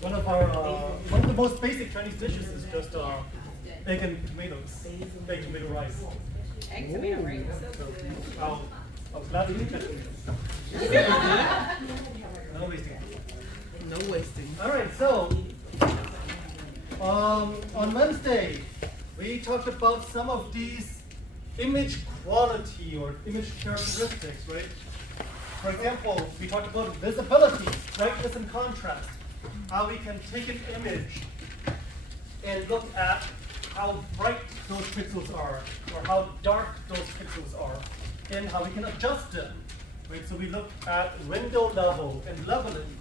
One of the most basic Chinese dishes is just egg and tomatoes, egg tomato rice. Egg tomato rice. I was glad to eat that. No wasting. No wasting. All right, so on Wednesday we talked about some of these image quality or image characteristics, right? For example, we talked about visibility, brightness and contrast, how we can take an image and look at how bright those pixels are or how dark those pixels are and how we can adjust them, right? So we look at window level and leveling.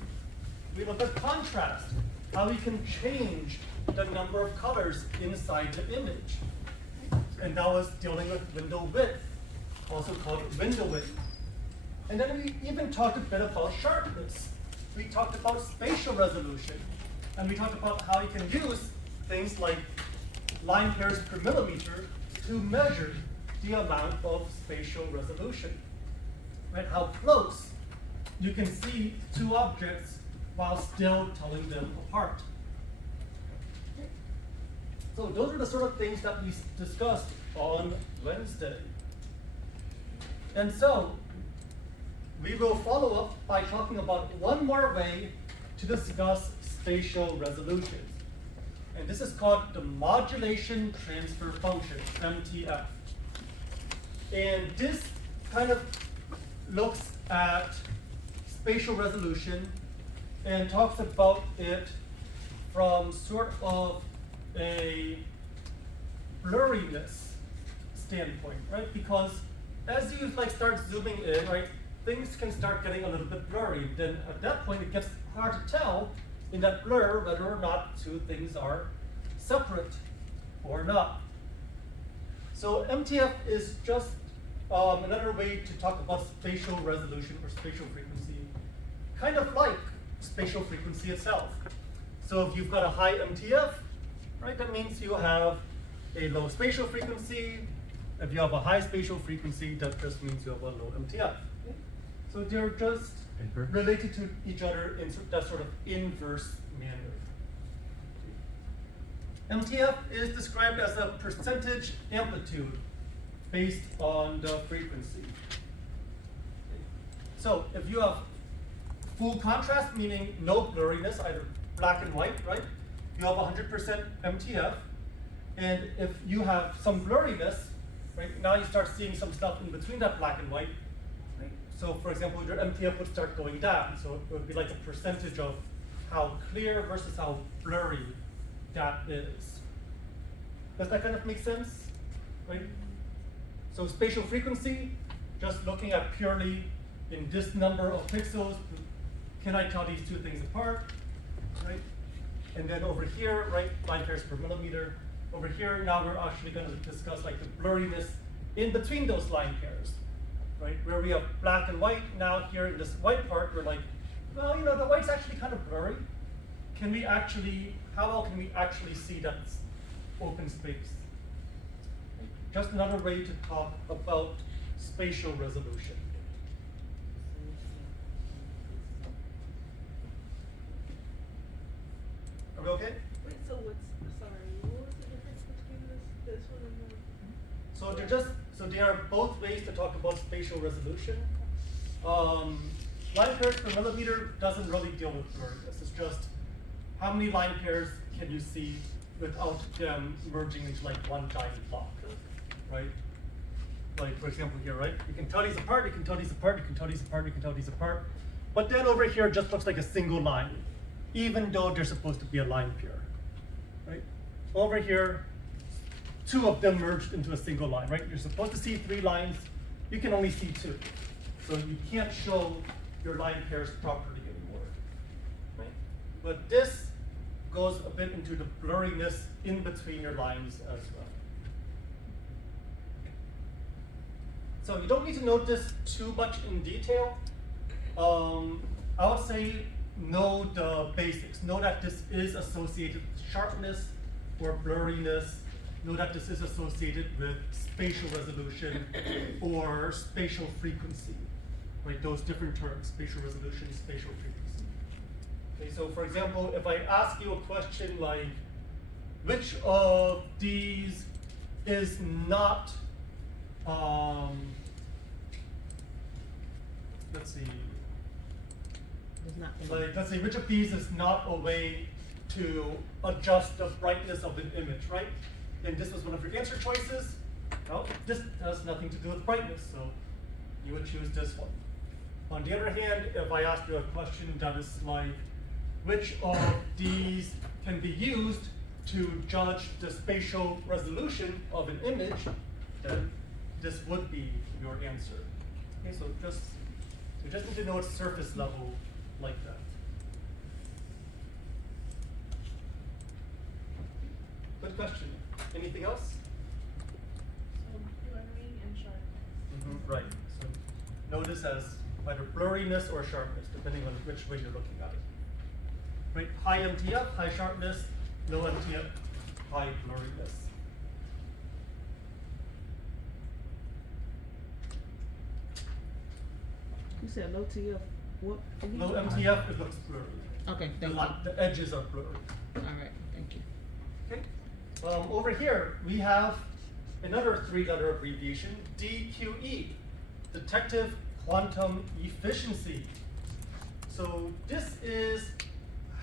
We look at contrast, how we can change the number of colors inside the image. And that was dealing with window width, also called window width. And then we even talked a bit about sharpness. We talked about spatial resolution. And we talked about how you can use things like line pairs per millimeter to measure the amount of spatial resolution. Right? How close you can see two objects while still telling them apart. So those are the sort of things that we discussed on Wednesday. And so we will follow up by talking about one more way to discuss spatial resolution. And this is called the modulation transfer function, MTF. And this kind of looks at spatial resolution and talks about it from sort of a blurriness standpoint, right? Because as you start zooming in, right, things can start getting a little bit blurry. Then at that point, it gets hard to tell in that blur whether or not two things are separate or not. So MTF is just another way to talk about spatial resolution or spatial frequency, kind of like spatial frequency itself. So if you've got a high MTF, right, that means you have a low spatial frequency. If you have a high spatial frequency, that just means you have a low MTF. So they're just related to each other in that sort of inverse manner. MTF is described as a percentage amplitude based on the frequency. So if you have full contrast, meaning no blurriness, either black and white, right? You have 100% MTF. And if you have some blurriness, right, now you start seeing some stuff in between that black and white. Right? So for example, your MTF would start going down. So it would be like a percentage of how clear versus how blurry that is. Does that kind of make sense? Right? So spatial frequency, just looking at purely in this number of pixels, can I tell these two things apart? Right? And then over here, right, line pairs per millimeter. Over here, now we're actually going to discuss like the blurriness in between those line pairs, right? Where we have black and white. Now here in this white part, we're like, well, the white's actually kind of blurry. Can we actually, how well can we actually see that open space? Just another way to talk about spatial resolution. Are we okay? Wait, so what was the difference between this one and the? So they are both ways to talk about spatial resolution. Line pairs per millimeter doesn't really deal with blurriness. It's just how many line pairs can you see without them merging into like one giant block, right? Like for example here, right? You can tell these apart, you can tell these apart, you can tell these apart, you can tell these apart. But then over here it just looks like a single line, even though they're supposed to be a line pair, right? Over here, two of them merged into a single line, right? You're supposed to see three lines, you can only see two. So you can't show your line pairs properly anymore, right? But this goes a bit into the blurriness in between your lines as well. So you don't need to note this too much in detail. I would say know the basics. Know that this is associated with sharpness or blurriness. Know that this is associated with spatial resolution or spatial frequency. Right, those different terms, spatial resolution, spatial frequency. so for example, if I ask you a question like, which of these is not, let's see, It's not like, let's say, which of these is not a way to adjust the brightness of an image, right? And this was one of your answer choices. Well, this has nothing to do with brightness, so you would choose this one. On the other hand, if I ask you a question that is like, which of these can be used to judge the spatial resolution of an image, then this would be your answer. Okay, so you just need to know it's surface level like that. Good question. Anything else? So blurring and sharpness. Right. So notice as either blurriness or sharpness, depending on which way you're looking at it. Right? High MTF, high sharpness, low MTF, high blurriness. You said low TF, what? again? Low MTF, it looks blurry. Okay, thank you. The edges are blurry. All right, thank you. Okay. Over here, we have another three-letter abbreviation, DQE, Detective Quantum Efficiency. So this is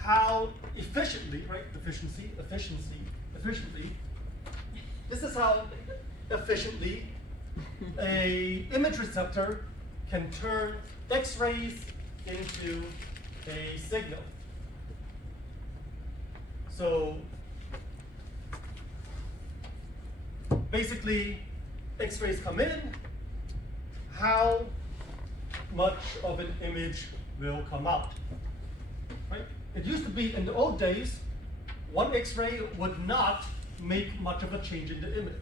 how efficiently, right? Efficiency. This is how efficiently a image receptor can turn X-rays into a signal. So basically, X-rays come in, how much of an image will come out, right? It used to be in the old days, one X-ray would not make much of a change in the image.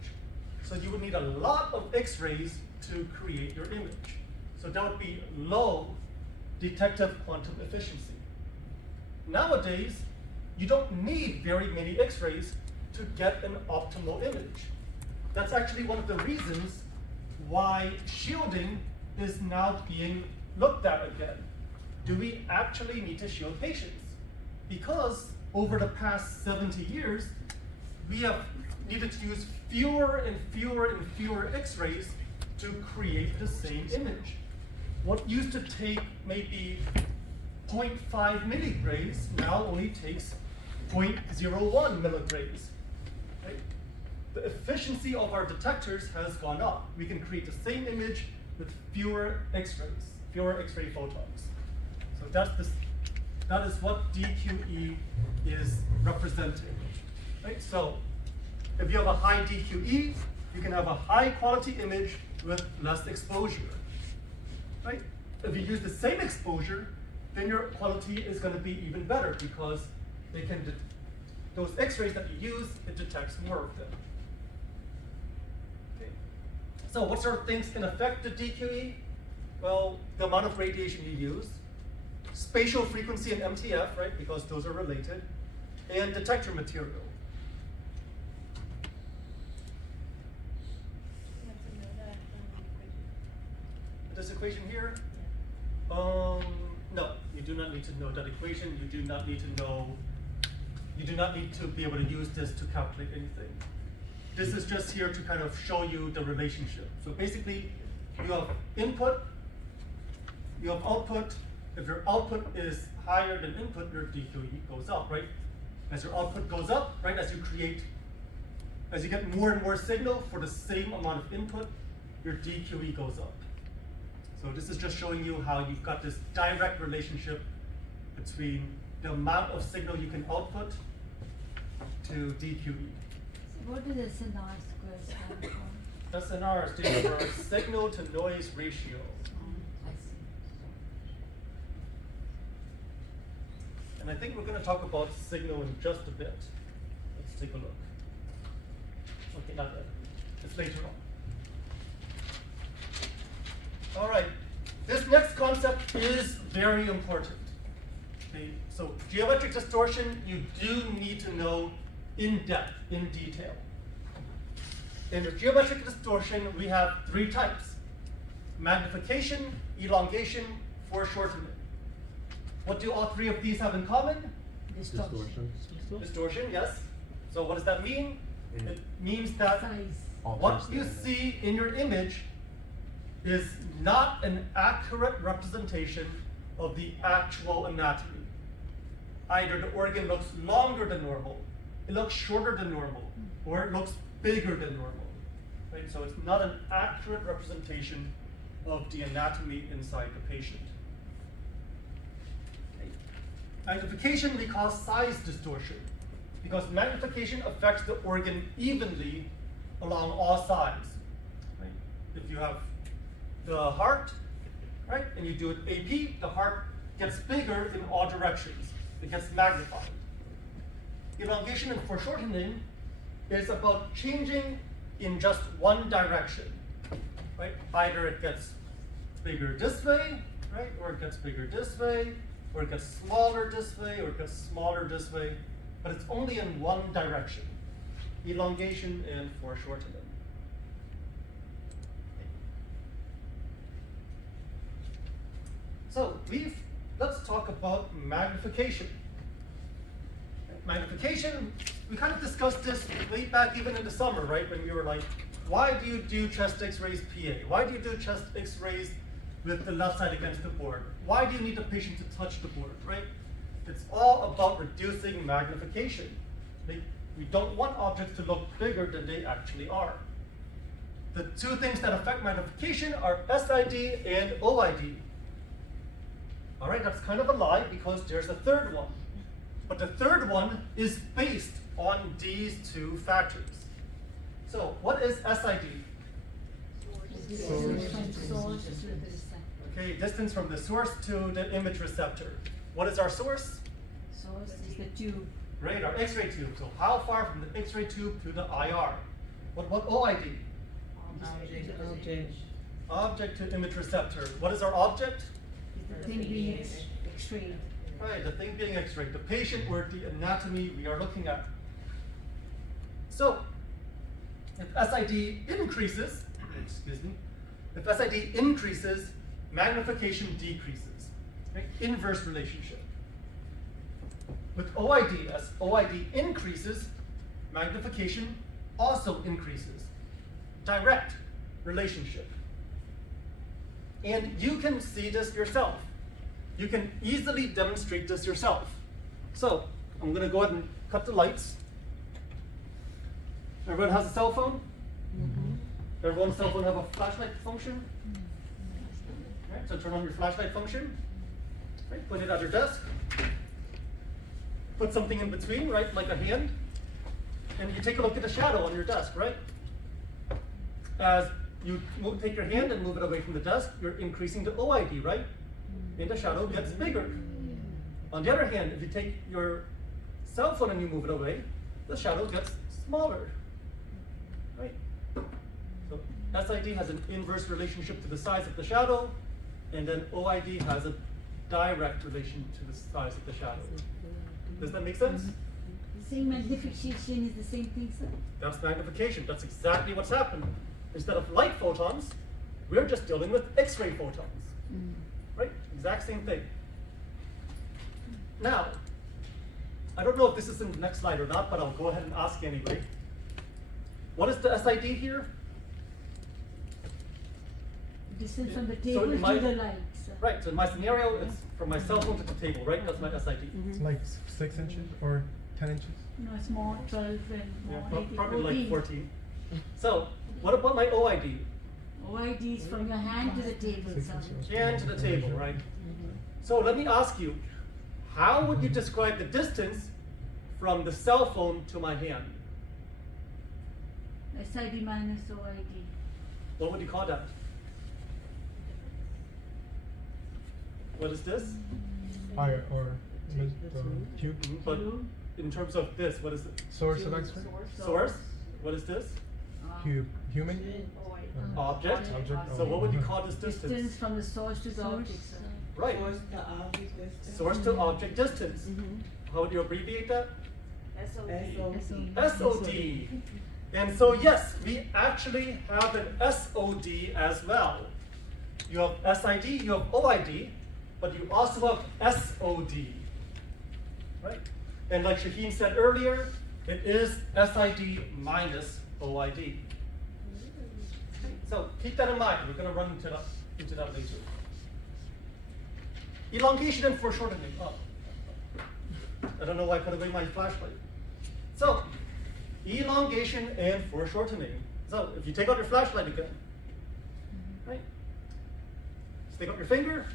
So you would need a lot of X-rays to create your image. So that would be low detective quantum efficiency. Nowadays, you don't need very many X-rays to get an optimal image. That's actually one of the reasons why shielding is now being looked at again. Do we actually need to shield patients? Because over the past 70 years, we have needed to use fewer and fewer X-rays to create the same image. What used to take maybe 0.5 milligrays now only takes 0.01 milligrays. Right? The efficiency of our detectors has gone up. We can create the same image with fewer X-rays, fewer X-ray photons. So that is what DQE is representing. Right? So if you have a high DQE, you can have a high quality image with less exposure. Right? If you use the same exposure, then your quality is going to be even better because they can those X-rays that you use, it detects more of them. Okay. So what sort of things can affect the DQE? Well, the amount of radiation you use, spatial frequency and MTF, right? Because those are related, and detector material. You have to know that equation. This equation here? No, you do not need to know that equation. You do not need to be able to use this to calculate anything. This is just here to kind of show you the relationship. So basically, you have input, you have output. If your output is higher than input, your DQE goes up, right? As your output goes up, right, as you get more and more signal for the same amount of input, your DQE goes up. So this is just showing you how you've got this direct relationship between the amount of signal you can output to DQE. So what does SNR square stand for? SNR stands for signal to noise ratio. I see. And I think we're going to talk about signal in just a bit. Let's take a look. Okay, not yet. It's later on. All right, this next concept is very important. Okay, so geometric distortion, you do need to know in depth, in detail. In the geometric distortion, we have three types: magnification, elongation, foreshortening. What do all three of these have in common? Distortion. Distortion, yes. So what does that mean? Mm. It means that Size. what you see in your image is not an accurate representation of the actual anatomy. Either the organ looks longer than normal, it looks shorter than normal, or it looks bigger than normal. Right? So it's not an accurate representation of the anatomy inside the patient. Okay. Magnification we call size distortion, because magnification affects the organ evenly along all sides. Right? If you have the heart, right, and you do it AP, the heart gets bigger in all directions. It gets magnified. Elongation and foreshortening is about changing in just one direction. Right? Either it gets bigger this way, right, or it gets bigger this way, or it gets smaller this way, or it gets smaller this way, but it's only in one direction. Elongation and foreshortening. So let's talk about magnification. Magnification, we kind of discussed this way back even in the summer, right? When we were like, why do you do chest x-rays PA? Why do you do chest x-rays with the left side against the board? Why do you need the patient to touch the board, right? It's all about reducing magnification. We don't want objects to look bigger than they actually are. The two things that affect magnification are SID and OID. All right, that's kind of a lie because there's a third one. But the third one is based on these two factors. So what is SID? Distance from source to the receptor. Okay, distance from the source to the image receptor. What is our source? Source is the tube. Right, our X-ray tube. So how far from the X-ray tube to the IR? What OID? Object. Object to image receptor. What is our object? The thing being X-ray. Right, the thing being X-ray, the patient or the anatomy we are looking at. So, if SID increases, if SID increases, magnification decreases. Right? Inverse relationship. With OID, as OID increases, magnification also increases. Direct relationship. And you can see this yourself. You can easily demonstrate this yourself. So, I'm going to go ahead and cut the lights. Everyone has a cell phone? Mm-hmm. Everyone's cell phone have a flashlight function? Right, so turn on your flashlight function. Right, put it at your desk. Put something in between, right, like a hand. And you take a look at the shadow on your desk, right? As you take your hand and move it away from the desk, you're increasing the OID, right? And the shadow gets bigger. On the other hand, if you take your cell phone and you move it away, the shadow gets smaller, right? So SID has an inverse relationship to the size of the shadow, and then OID has a direct relation to the size of the shadow. Does that make sense? Same magnification is the same thing, sir? That's magnification. That's exactly what's happened. Instead of light photons, we're just dealing with X-ray photons. Right? Exact same thing. Now, I don't know if this is in the next slide or not, but I'll go ahead and ask anyway. What is the SID here? Distance from the So table in my- to the light, sir. Right, so in my scenario, it's from my cell phone to the table, right? That's my SID. It's like 6 inches or 10 inches. No, it's more 12 and Yeah, more 18, probably like 14. 14. So, what about my OID? OID is from your hand to the table, 6 sir. inches. Hand to the table, right? So let me ask you, how would you describe the distance from the cell phone to my hand? SID minus OID. What would you call that? What is this? Or cube. But in terms of this, what is it? Source of X-ray. Source? What is this? Cube. Human. Object? Object. So what would you call this distance? Distance from the source to the object, sir. Right. Source to object distance. How would you abbreviate that? SOD. And so yes, we actually have an SOD as well. You have SID, you have OID, but you also have SOD, right? And like Shaheen said earlier, it is SID minus OID. So keep that in mind. We're going to run into that later. Elongation and foreshortening. Oh. I don't know why I put away my flashlight. So, elongation and foreshortening. So, if you take out your flashlight again, right? Stick out your finger,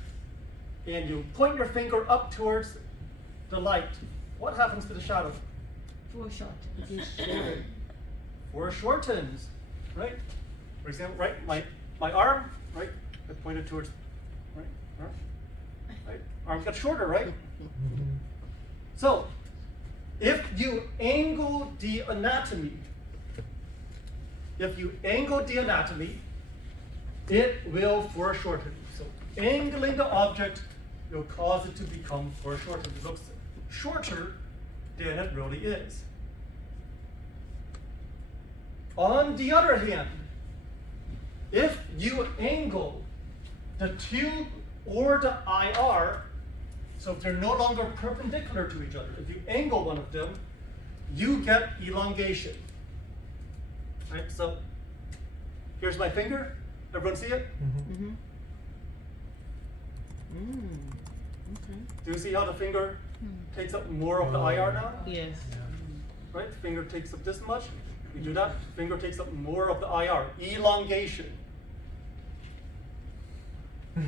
and you point your finger up towards the light. What happens to the shadow? Foreshorten. Foreshortens, right? For example, right, my arm, right? I pointed towards, right, arm, right? Arm got shorter, right? So, if you angle the anatomy, it will foreshorten. So, angling the object will cause it to become foreshortened. It looks shorter than it really is. On the other hand, if you angle the tube or the IR, so if they're no longer perpendicular to each other, if you angle one of them, you get elongation. Right? So here's my finger. Everyone see it? Mm-hmm. Okay. Do you see how the finger takes up more of the IR now? Yes. Right? Finger takes up this much. You do that, finger takes up more of the IR. Elongation. I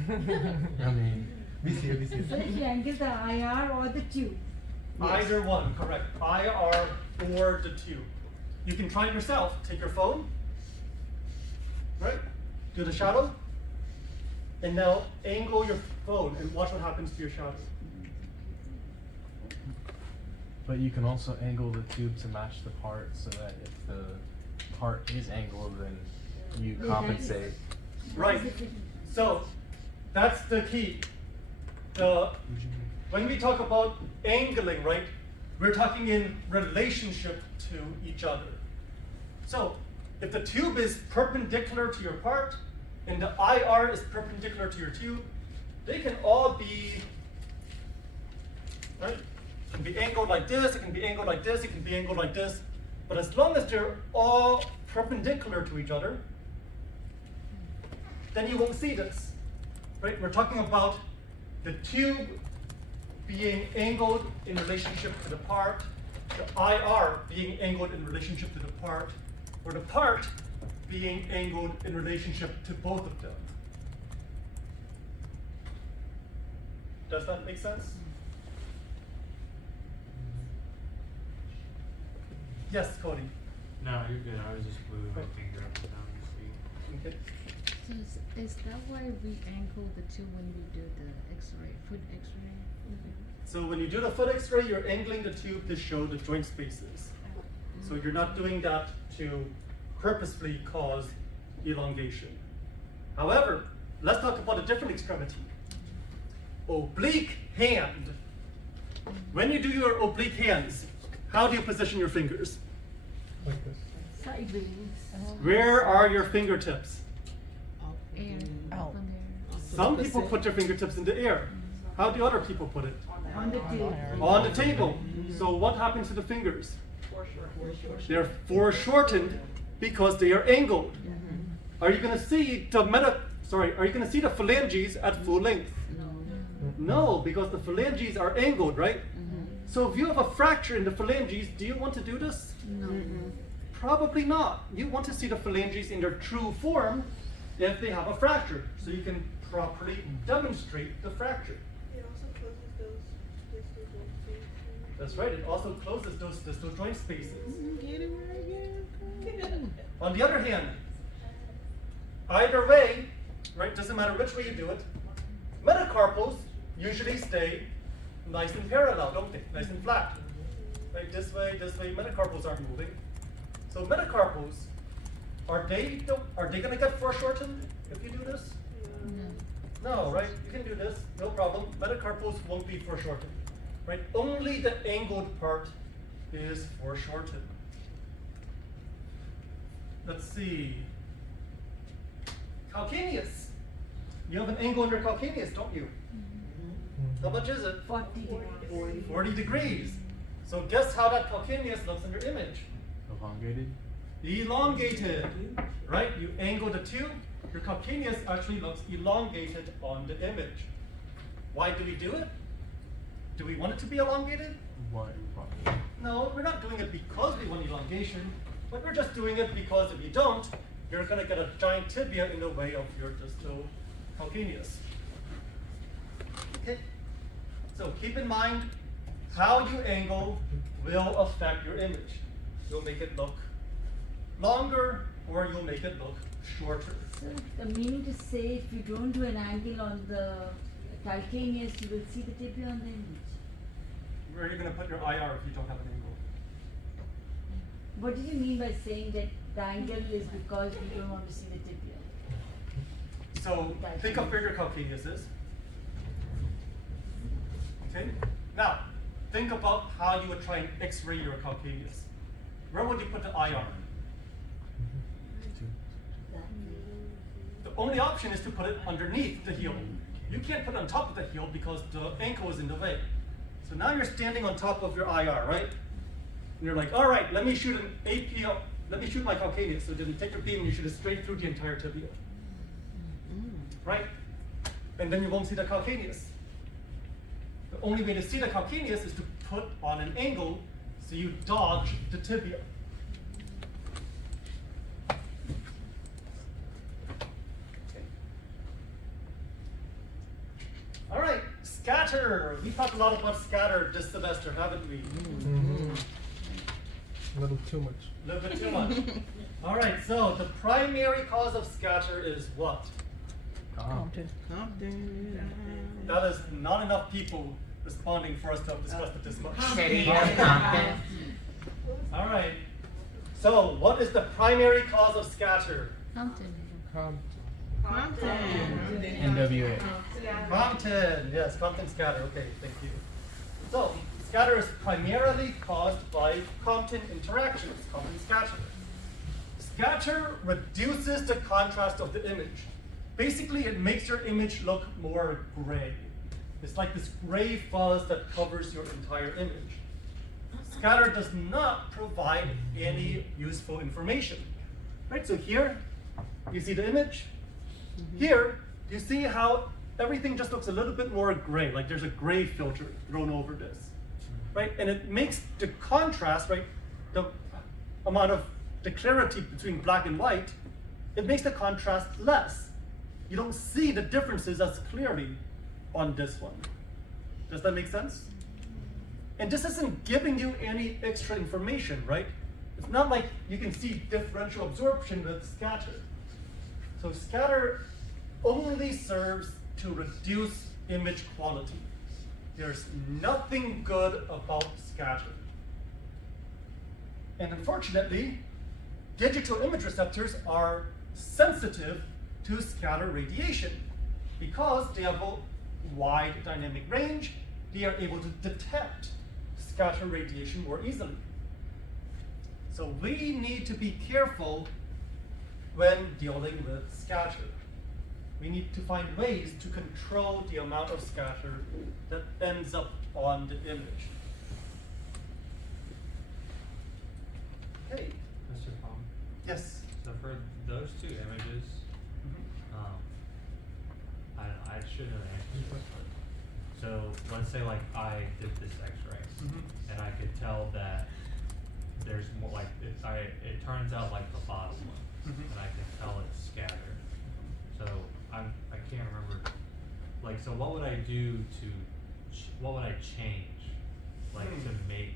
mean, we see it. So if you angle the IR or the tube. Either one, correct. IR or the tube. You can try it yourself. Take your phone, right? Do the shadow, and now angle your phone and watch what happens to your shadow. But you can also angle the tube to match the part so that if the part is angled, then you compensate. Right. So that's the key. When we talk about angling, right, we're talking in relationship to each other. So if the tube is perpendicular to your part and the IR is perpendicular to your tube, they can all be, right? It can be angled like this, it can be angled like this, it can be angled like this. But as long as they're all perpendicular to each other, then you won't see this. Right? We're talking about the tube being angled in relationship to the part, the IR being angled in relationship to the part, or the part being angled in relationship to both of them. Does that make sense? Yes, Cody. No, you're good. I was just moving my finger up and down to see. Okay. So is that why we angle the tube when we do the X-ray, foot X-ray? So when you do the foot X-ray, you're angling the tube to show the joint spaces. So you're not doing that to purposefully cause elongation. However, let's talk about a different extremity. Oblique hand. When you do your oblique hands, how do you position your fingers? Like this. Sideways. Where are your fingertips? Air Out. from there. Some people put their fingertips in the air. How do other people put it? On the tube. On the table. So what happens to the fingers? They're foreshortened because they are angled. Are you going to see the Are you going to see the phalanges at full length? No, because the phalanges are angled, right? So if you have a fracture in the phalanges, do you want to do this? No. Probably not. You want to see the phalanges in their true form if they have a fracture, so you can properly demonstrate the fracture. It also closes those distal joint spaces. That's right, it also closes those distal joint spaces. Get it where I get. On the other hand, either way, right, doesn't matter which way you do it, metacarpals usually stay nice and parallel, don't they? Nice and flat. Right, this way, metacarpals aren't moving. So metacarpals, are they gonna get foreshortened if you do this? No, right? You can do this, no problem. Metacarpals won't be foreshortened. Right? Only the angled part is foreshortened. Let's see. Calcaneus. You have an angle under calcaneus, don't you? How much is it? 40 degrees. 40 degrees. So guess how that calcaneus looks in your image? Elongated. Elongated, right? You angle the tube, your calcaneus actually looks elongated on the image. Why do we do it? Do we want it to be elongated? What? No, we're not doing it because we want elongation, but we're just doing it because if you don't, you're going to get a giant tibia in the way of your distal calcaneus. Okay? So keep in mind, how you angle will affect your image. You'll make it look longer or you'll make it look shorter. So the meaning to say, if you don't do an angle on the calcaneus, you will see the tibia on the image. Where are you going to put your IR if you don't have an angle? What did you mean by saying that the angle is because we don't want to see the tibia? So think of where your calcaneus is. Okay? Now, think about how you would try and x-ray your calcaneus. Where would you put the IR? The only option is to put it underneath the heel. You can't put it on top of the heel because the ankle is in the way. So now you're standing on top of your IR, right? And you're like, all right, let me shoot an APL, let me shoot my calcaneus. So then you take your beam and you shoot it straight through the entire tibia. Right? And then you won't see the calcaneus. The only way to see the calcaneus is to put on an angle so you dodge the tibia. Okay. All right, scatter. We talked a lot about scatter this semester, haven't we? A little too much. A little bit too much. All right, so the primary cause of scatter is what? Compton. That is not enough people responding for us to have discussed it this much. All right. So, what is the primary cause of scatter? Compton. NWA. Compton. Yes, Compton scatter. Okay, thank you. So, scatter is primarily caused by Compton interactions, Compton scatter. Scatter reduces the contrast of the image. Basically, it makes your image look more gray. It's like this gray fuzz that covers your entire image. Scatter does not provide any useful information. Right, so here, you see the image. Here, you see how everything just looks a little bit more gray, like there's a gray filter thrown over this. Right, and it makes the contrast, right, the amount of the clarity between black and white, it makes the contrast less. You don't see the differences as clearly on this one. Does that make sense? And this isn't giving you any extra information, right? It's not like you can see differential absorption with scatter. So scatter only serves to reduce image quality. There's nothing good about scatter. And unfortunately, digital image receptors are sensitive to scatter radiation because they have a wide dynamic range. They are able to detect scatter radiation more easily. So we need to be careful when dealing with scatter. We need to find ways to control the amount of scatter that ends up on the image. Okay. Mr. Phung, Yes. so for those two images, I shouldn't have answered this, but so let's say like I did this X-ray and I could tell that there's more like it turns out like the bottom one, and I can tell it's scattered. So I can't remember, like, so what would I do to what would I change, like, to make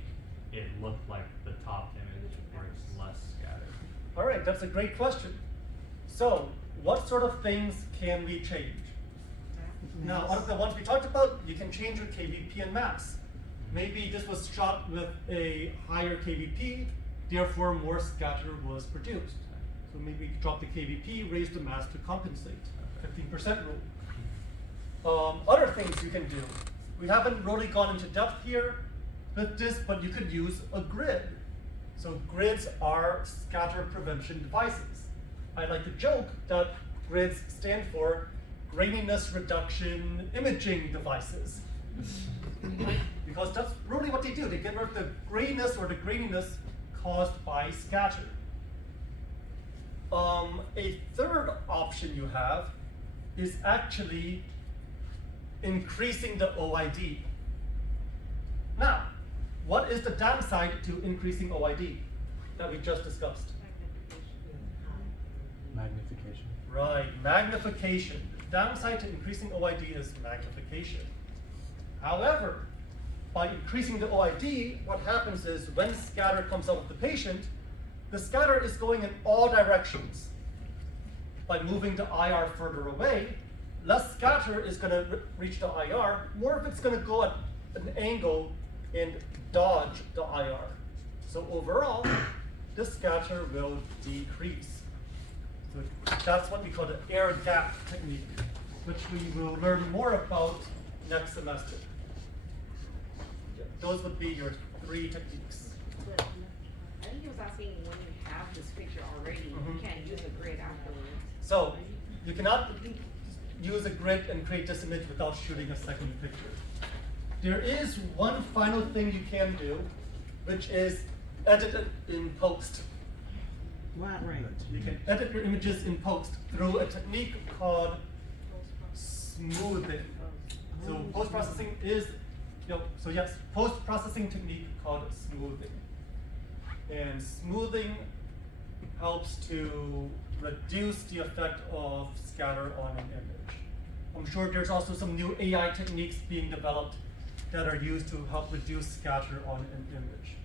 it look like the top image where it's less scattered? All right, that's a great question. So, what sort of things can we change? Now, out of the ones we talked about, you can change your KVP and mass. Maybe this was shot with a higher KVP, therefore more scatter was produced. So maybe drop the KVP, raise the mass to compensate. 15% rule. Other things you can do. We haven't really gone into depth here with this, but you could use a grid. So grids are scatter prevention devices. I like to joke that grids stand for graininess reduction imaging devices. Because that's really what they do. They get rid of the grayness or the graininess caused by scatter. A third option you have is actually increasing the OID. Now, what is the downside to increasing OID that we just discussed? Magnification. Right, magnification. The downside to increasing OID is magnification. However, by increasing the OID, what happens is when scatter comes out of the patient, the scatter is going in all directions. By moving the IR further away, less scatter is going to reach the IR, more of it's going to go at an angle and dodge the IR. So overall, the scatter will decrease. So that's what we call the air gap technique, which we will learn more about next semester. Those would be your 3 techniques. But I think he was asking when you have this picture already, you can't use a grid afterwards. So you cannot use a grid and create this image without shooting a second picture. There is one final thing you can do, which is edit it in post. Right. You can edit your images in post through a technique called smoothing. So post-processing is, so yes, post-processing technique called smoothing. And smoothing helps to reduce the effect of scatter on an image. I'm sure there's also some new AI techniques being developed that are used to help reduce scatter on an image.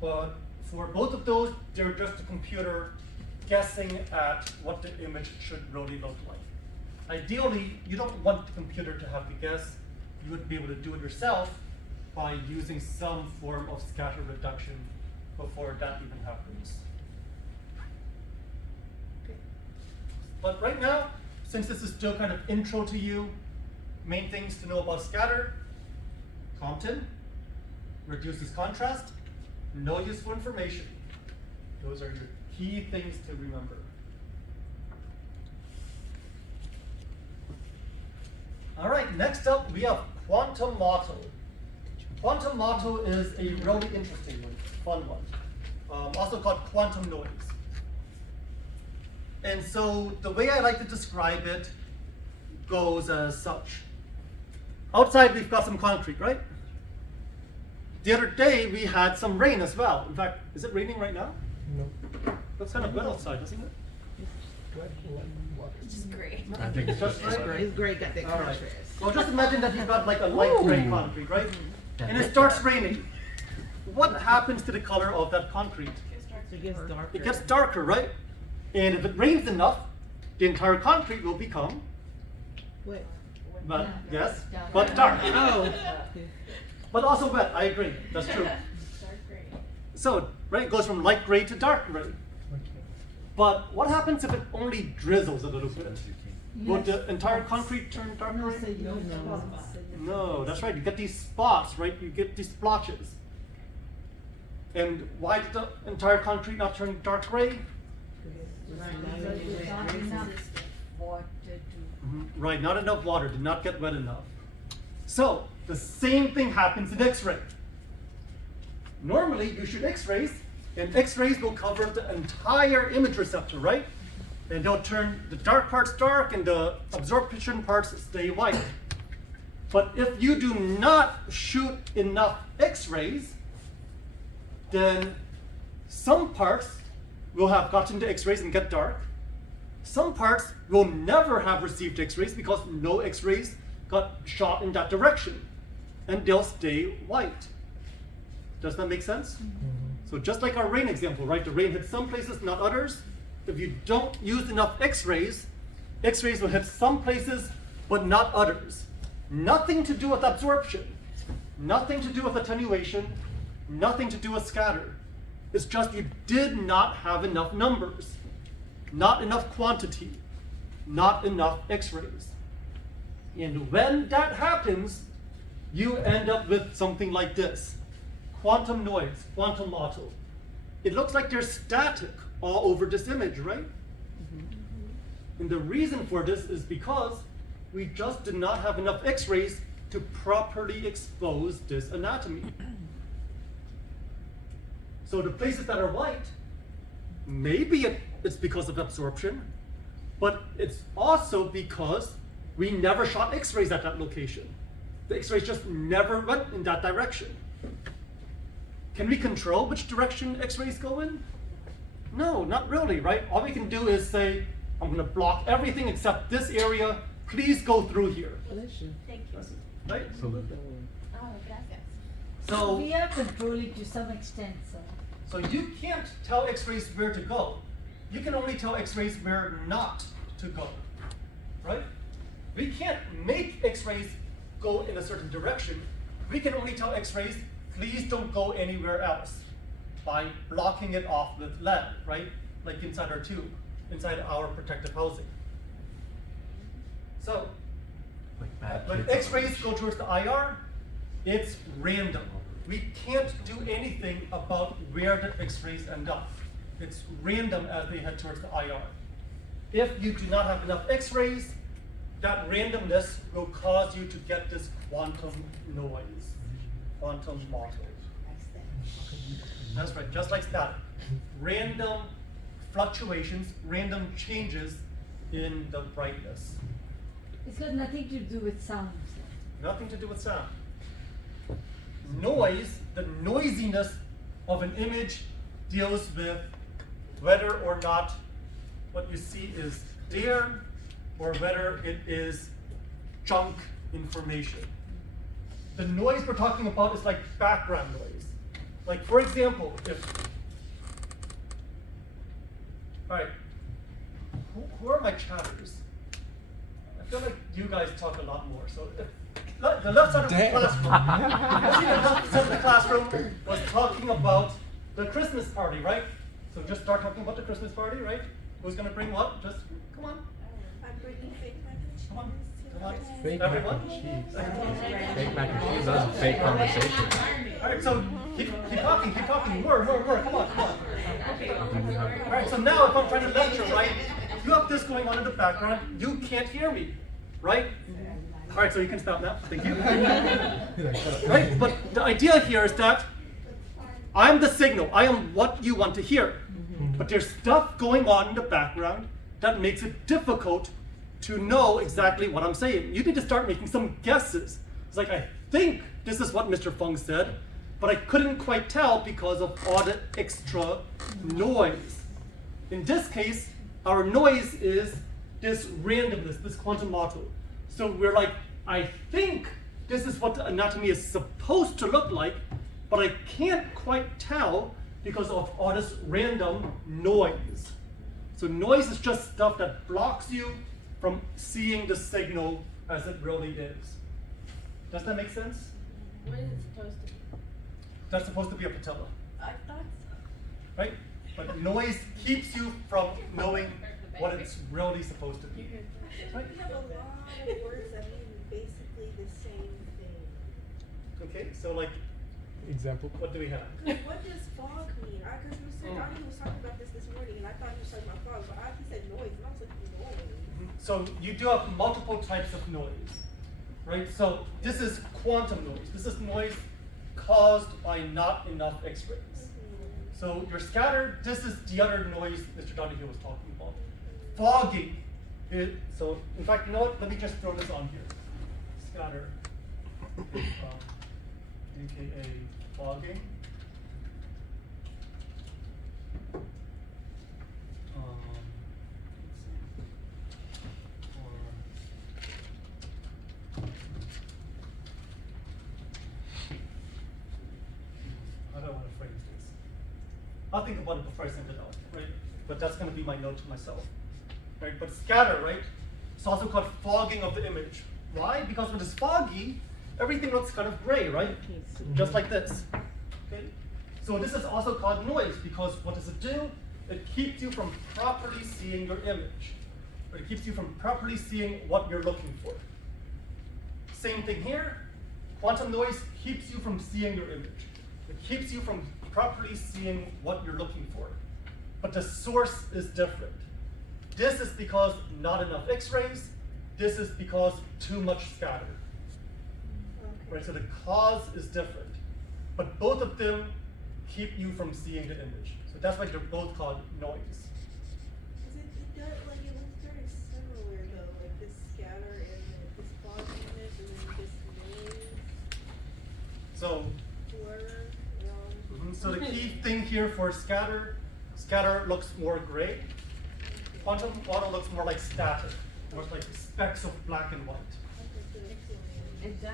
But for both of those, they're just a computer guessing at what the image should really look like. Ideally, you don't want the computer to have to guess. You would be able to do it yourself by using some form of scatter reduction before that even happens. But right now, since this is still kind of intro to you, main things to know about scatter: Compton, reduces contrast, no useful information. Those are your key things to remember. All right, next up we have quantum motto. Quantum motto is a really interesting one, fun one, also called quantum noise. And so the way I like to describe it goes as such. Outside we've got some concrete, right? The other day we had some rain as well. In fact, is it raining right now? No. Looks kind of wet outside, doesn't it? It's just great. I think it's just Just right? It's great, got that All right. contrast. Well, just imagine that you've got like a light gray concrete, right? And it starts raining. What happens to the color of that concrete? It gets darker. It gets darker, right? And if it rains enough, the entire concrete will become, Wet. but yes, but dark. Oh. But also wet, I agree, that's true. So, right, it goes from light gray to dark gray. But what happens if it only drizzles a little bit? Would the entire concrete turn dark gray? No, that's right, you get these spots, right? You get these splotches. And why did the entire concrete not turn dark gray? Right, not enough water, did not get wet enough. So, the same thing happens in X-ray. Normally, you shoot X-rays, and X-rays will cover the entire image receptor, right? And they'll turn the dark parts dark and the absorption parts stay white. But if you do not shoot enough X-rays, then some parts will have gotten the X-rays and get dark. Some parts will never have received X-rays because no X-rays got shot in that direction, and they'll stay white. Does that make sense? So just like our rain example, right? The rain hits some places, not others. If you don't use enough X-rays, X-rays will hit some places, but not others. Nothing to do with absorption, nothing to do with attenuation, nothing to do with scatter. It's just you did not have enough numbers, not enough quantity, not enough X-rays. And when that happens, you end up with something like this. Quantum noise, quantum motto. It looks like they're static all over this image, right? And the reason for this is because we just did not have enough X-rays to properly expose this anatomy. So the places that are white, maybe it's because of absorption, but it's also because we never shot X-rays at that location. The X-rays just never went in that direction. Can we control which direction X-rays go in? No, not really, right? All we can do is say, I'm gonna block everything except this area, please go through here. Bless you. Thank you. Right? Absolutely. Oh, gracias. So, We are controlling to some extent, sir. so you can't tell X-rays where to go. You can only tell X-rays where not to go, right? We can't make X-rays go in a certain direction. We can only tell X-rays, please don't go anywhere else by blocking it off with lead, right? Like inside our tube, inside our protective housing. So, Like bad when kids. X-rays go towards the IR, it's random. We can't do anything about where the X-rays end up. It's random as they head towards the IR. If you do not have enough X-rays, that randomness will cause you to get this quantum noise, quantum motto. That's right, just like static. Random fluctuations, random changes in the brightness. It's got nothing to do with sound, sir. Nothing to do with sound. Noise, the noisiness of an image deals with whether or not what you see is there or whether it is junk information. The noise we're talking about is like background noise. Like for example, all right, who are my chatters? I feel like you guys talk a lot more. So the left side of the classroom, I see the left side of the classroom was talking about the Christmas party, right? So just start talking about the Christmas party, right? Who's gonna bring what? Just come on. I'm bringing fake mac and cheese. Come on. Come on. Fake mac Everyone? and cheese. Fake mac and cheese, that was a fake conversation. All right, so keep talking. More. Come on. All right, so now if I'm trying to lecture, right, you have this going on in the background. You can't hear me, right? All right, so you can stop now. Thank you. Right, but the idea here is that I'm the signal. I am what you want to hear. But there's stuff going on in the background that makes it difficult to know exactly what I'm saying. You need to start making some guesses. It's like, I think this is what Mr. Phung said, but I couldn't quite tell because of all the extra noise. In this case, our noise is this randomness, this quantum motto. So we're like, I think this is what the anatomy is supposed to look like, but I can't quite tell because of all this random noise. So noise is just stuff that blocks you from seeing the signal as it really is. Does that make sense? What is it supposed to be? That's supposed to be a patella, I thought so. right? But noise keeps you from knowing what it's really supposed to be. Right? We have a lot of words that mean basically the same thing. Okay, so like, Example. what do we have? What does fog mean? Because you said, Donnie was talking about this morning, and I thought he was talking about fog, but he said noise, and I was like, noise. So you do have multiple types of noise, right? So this is quantum noise. This is noise caused by not enough X-rays. So you're scattered. This is the other noise Mr. Donahue was talking about. Fogging. So in fact, you know what? Let me just throw this on here. Scatter, aka fogging. How do I want to phrase this? I'll think about it before I send it out, right? But that's going to be my note to myself, right? But scatter, right? It's also called fogging of the image. Why? Because when it's foggy, everything looks kind of gray, right? Just like this. Okay? So this is also called noise because what does it do? It keeps you from properly seeing your image. Or it keeps you from properly seeing what you're looking for. Same thing here. Quantum noise keeps you from seeing your image. It keeps you from properly seeing what you're looking for. But the source is different. This is because not enough X-rays. This is because too much scatter. right? So the cause is different, but both of them keep you from seeing the image. So that's why they're both called noise. It does, like, it looks very similar though, like this scatter and this fogginess and then this noise, So, blur, so the key thing here for scatter looks more gray. Quantum looks more like static, more like specks of black and white. It does.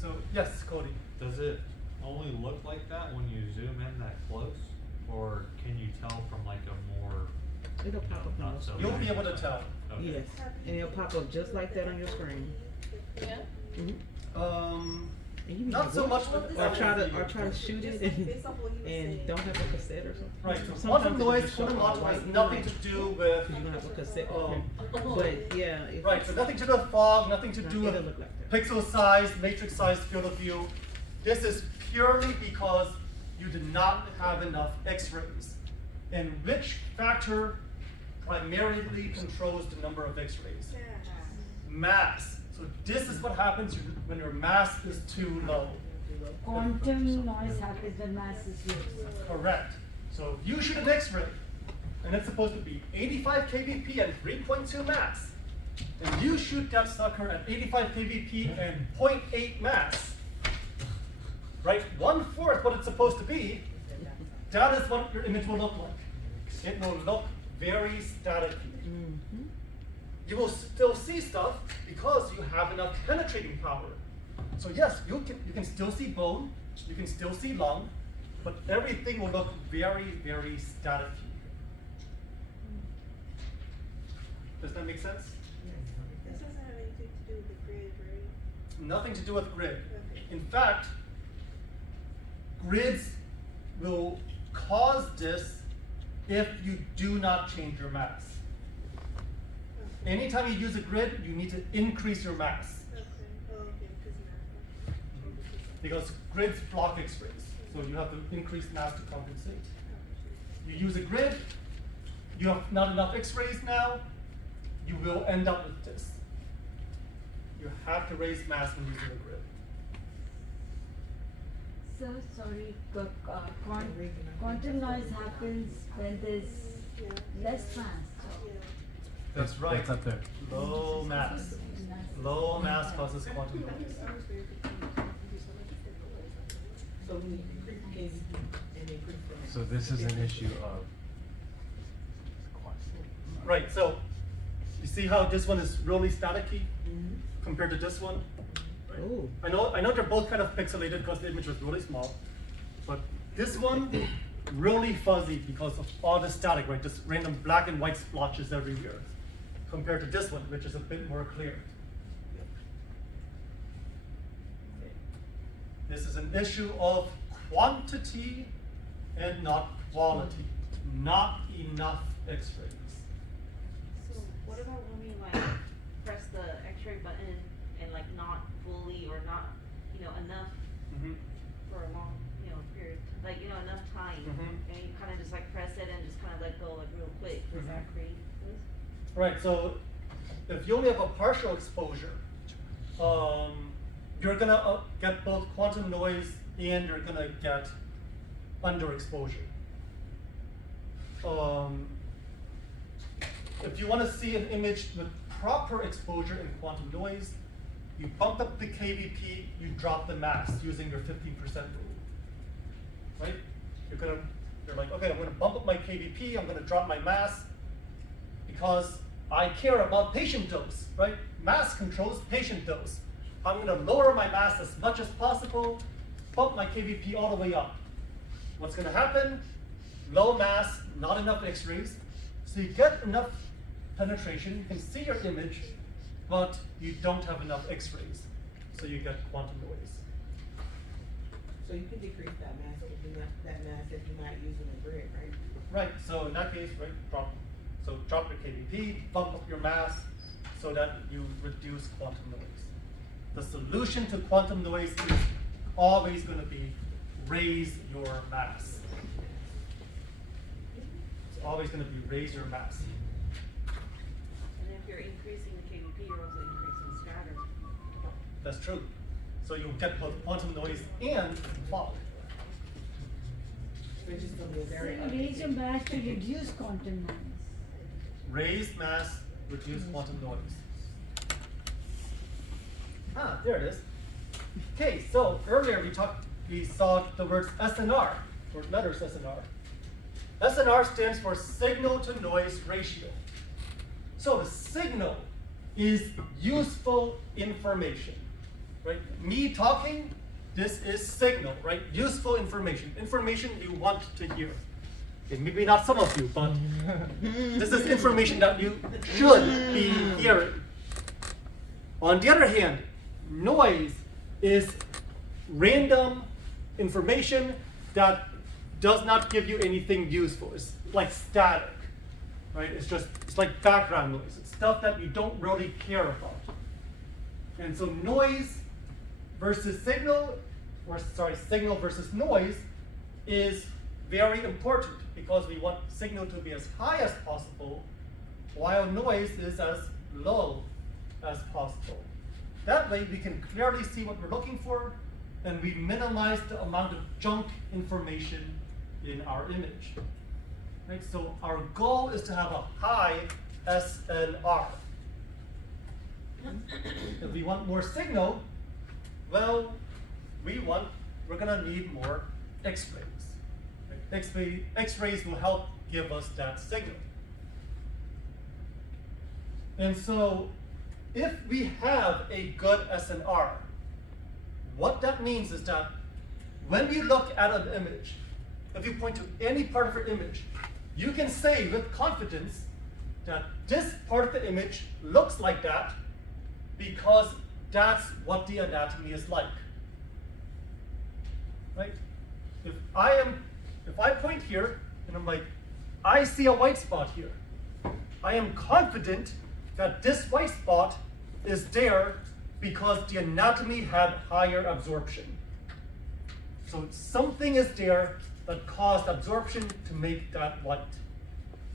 So yes, Cody. Does it only look like that when you zoom in that close? Or can you tell from like a more, It'll pop up on not your so? You'll be able to tell. Okay. Yes, and it'll pop up just like that on your screen. Yeah. And you can Not just so look. much with Or try LED. to shoot it and don't have a cassette or something. Right, so Sometimes quantum it'll noise, just show quantum all logic has white, nothing to do with, You don't have a cassette. Oh. But yeah. If right, so nothing to do with fog, nothing to do It'll with look like that. pixel size, matrix size, field of view. This is purely because you did not have enough X-rays. And which factor primarily controls the number of X-rays? Mass. So this is what happens when your mass is too low. Quantum noise happens when mass is low. Correct. So if you shoot an X-ray, and it's supposed to be 85 kVp and 3.2 mass, and you shoot that sucker at 85 kVp and 0.8 mass, right? 1/4 what it's supposed to be, that is what your image will look like. It will look very static. You will still see stuff because you have enough penetrating power. So yes, you can still see bone, you can still see lung, but everything will look very, very static. Does that make sense? This doesn't have anything to do with the grid, right? Nothing to do with grid. Okay. In fact, grids will cause this if you do not change your mass. Anytime you use a grid, you need to increase your mass. Okay. Oh, okay, Because grids block X-rays, so you have to increase mass to compensate. You use a grid, you have not enough X-rays now, you will end up with this. You have to raise mass when using a grid. So sorry, quantum noise happens when there's less mass. That's right. That's up there. Low mass. Low mass causes quantum noise. So this is an issue of. Right, so you see how this one is really staticky compared to this one? Right? Ooh. I know they're both kind of pixelated because the image was really small, but this one really fuzzy because of all the static, right? Just random black and white splotches everywhere, compared to this one, which is a bit more clear. This is an issue of quantity and not quality. Not enough X-rays. So what about when we like press the X-ray button and like not fully or not, enough for a long, period, like, enough time, and you kind of just like press it and just kind of let go like real quick, does that create this? Right, so if you only have a partial exposure, you're gonna get both quantum noise and you're gonna get underexposure. If you want to see an image with proper exposure and quantum noise, you bump up the kVp, you drop the mass using your 15% rule. Right? You're like, okay, I'm gonna bump up my kVp, I'm gonna drop my mass, because I care about patient dose, right? Mass controls patient dose. I'm gonna lower my mass as much as possible, bump my kVp all the way up. What's gonna happen? Low mass, not enough X-rays, so you get enough penetration, you can see your image, but you don't have enough X-rays, so you get quantum noise. So you can decrease that mass if you're not using a grid, right? Right, so in that case, right, drop your kVp, bump up your mass, so that you reduce quantum noise. The solution to quantum noise is always going to be raise your mass. It's always going to be raise your mass. And if you're increasing the KVP, you're also increasing scatter. That's true. So you get both quantum noise and fog. Which is gonna be a So very you ugly raise your thing. mass to reduce quantum noise. Raised mass, reduced quantum noise. Ah, there it is. Okay, so earlier we saw the words SNR, or letters SNR. SNR stands for signal to noise ratio. So the signal is useful information, right? Me talking, this is signal, right? Useful information, information you want to hear. Okay, maybe not some of you, but this is information that you should be hearing. On the other hand, noise is random information that does not give you anything useful. It's like static, right? It's like background noise. It's stuff that you don't really care about. And so noise versus signal, or sorry, signal versus noise is very important because we want signal to be as high as possible while noise is as low as possible. That way we can clearly see what we're looking for and we minimize the amount of junk information in our image. Right? So our goal is to have a high SNR. If we want more signal, well, we're gonna need more X-rays. Right? X-rays will help give us that signal. And so if we have a good SNR, what that means is that when we look at an image, if you point to any part of your image, you can say with confidence that this part of the image looks like that because that's what the anatomy is like. Right? If I point here and I'm like, I see a white spot here, I am confident that this white spot is there because the anatomy had higher absorption. So something is there that caused absorption to make that white.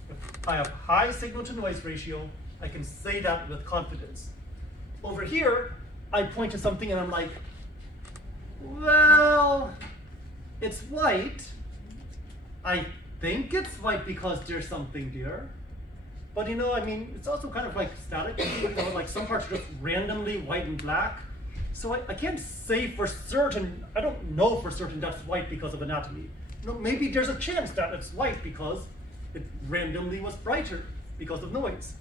If I have high signal to noise ratio, I can say that with confidence. Over here, I point to something and I'm like, well, it's white. I think it's white because there's something there. But you know, I mean, it's also kind of like static. You know, like some parts are just randomly white and black. So I can't say for certain, I don't know for certain that's white because of anatomy. You know, maybe there's a chance that it's white because it randomly was brighter because of noise,